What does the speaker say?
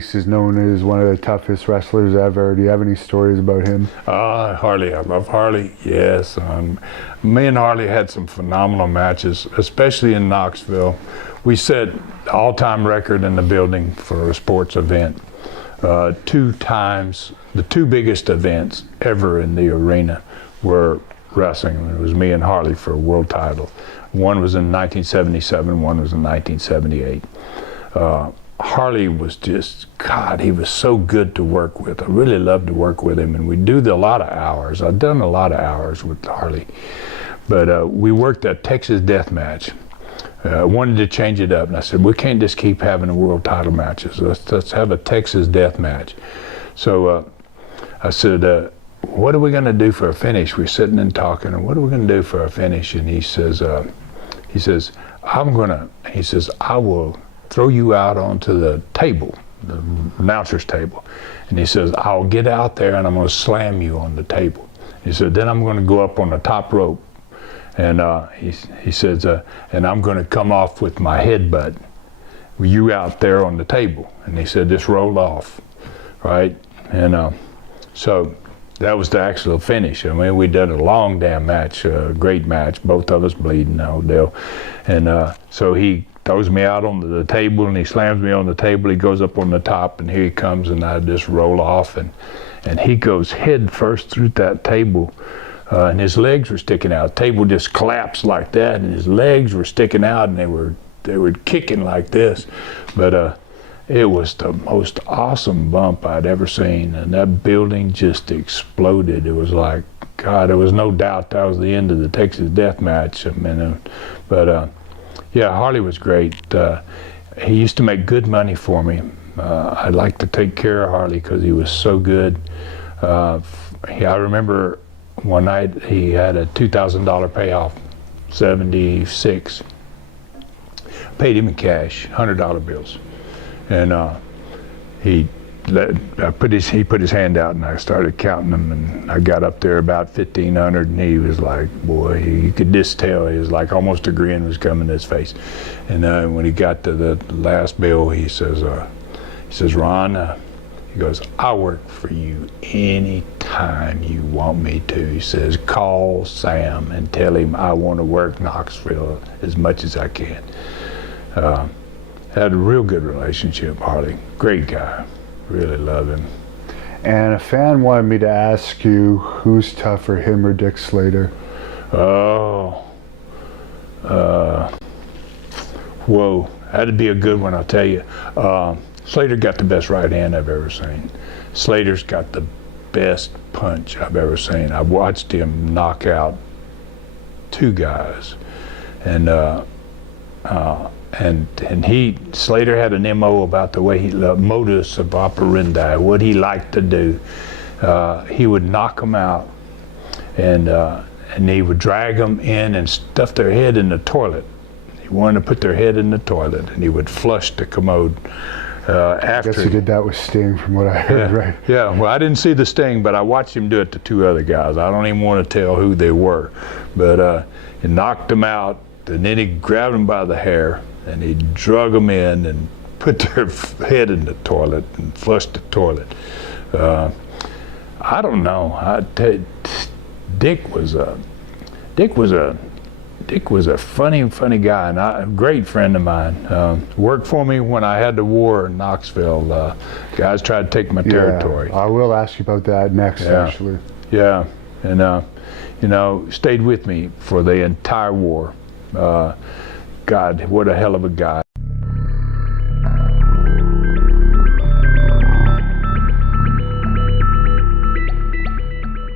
Maurice is known as one of the toughest wrestlers ever. Do you have any stories about him? Harley, I love Harley, yes. Me and Harley had some phenomenal matches, especially in Knoxville. We set all-time record in the building for a sports event. 2 times, the 2 biggest events ever in the arena were wrestling. It was me and Harley for a world title. One was in 1977, one was in 1978. Harley was just, God, he was so good to work with. I really loved to work with him, and we do a lot of hours. I've done a lot of hours with Harley. But we worked a Texas death match. Wanted to change it up, and I said, we can't just keep having the world title matches. Let's have a Texas death match. So I said, what are we going to do for a finish? We're sitting and talking, and what are we going to do for a finish? And he says, I will throw you out onto the table, the announcer's table. And he says, I'll get out there and I'm going to slam you on the table. He said, then I'm going to go up on the top rope. And he says, and I'm going to come off with my headbutt. You out there on the table. And he said, just roll off, right? And so that was the actual finish. I mean, we did a long damn match, a great match, both of us bleeding, the whole deal. And so he throws me out onto the table and he slams me on the table. He goes up on the top and here he comes and I just roll off and he goes head first through that table. And his legs were sticking out. The table just collapsed like that, and his legs were sticking out, and they were kicking like this. But it was the most awesome bump I'd ever seen, and that building just exploded. It was like, God, there was no doubt that was the end of the Texas death match. I mean, yeah, Harley was great. He used to make good money for me. I'd like to take care of Harley because he was so good. I remember one night he had a $2,000 payoff, 76. Paid him in cash, $100 bills, and he put his hand out and I started counting them, and I got up there about 1,500, and he was like, boy, you could just tell he was like almost a grin was coming to his face. And when he got to the last bill, he says, Ron. He goes, I'll work for you anytime you want me to. He says, call Sam and tell him I want to work Knoxville as much as I can. Had a real good relationship, Harley. Great guy. Really love him. And a fan wanted me to ask you, who's tougher, him or Dick Slater? Oh. Whoa. That'd be a good one, I'll tell you. Slater got the best right hand I've ever seen. Slater's got the best punch I've ever seen. I watched him knock out 2 guys, and Slater had an MO about the way he loved, modus of operandi, what he liked to do. He would knock them out, and he would drag them in and stuff their head in the toilet. He wanted to put their head in the toilet, and he would flush the commode. After I guess he did that with Sting, from what I heard, right? Yeah, well, I didn't see the Sting, but I watched him do it to 2 other guys. I don't even want to tell who they were, but he knocked them out, and then he grabbed them by the hair, and he drug them in and put their head in the toilet and flushed the toilet. I don't know. Dick was a funny guy, and a great friend of mine. Worked for me when I had the war in Knoxville. Guys tried to take my territory. I will ask you about that next, actually. Yeah, and stayed with me for the entire war. God, what a hell of a guy.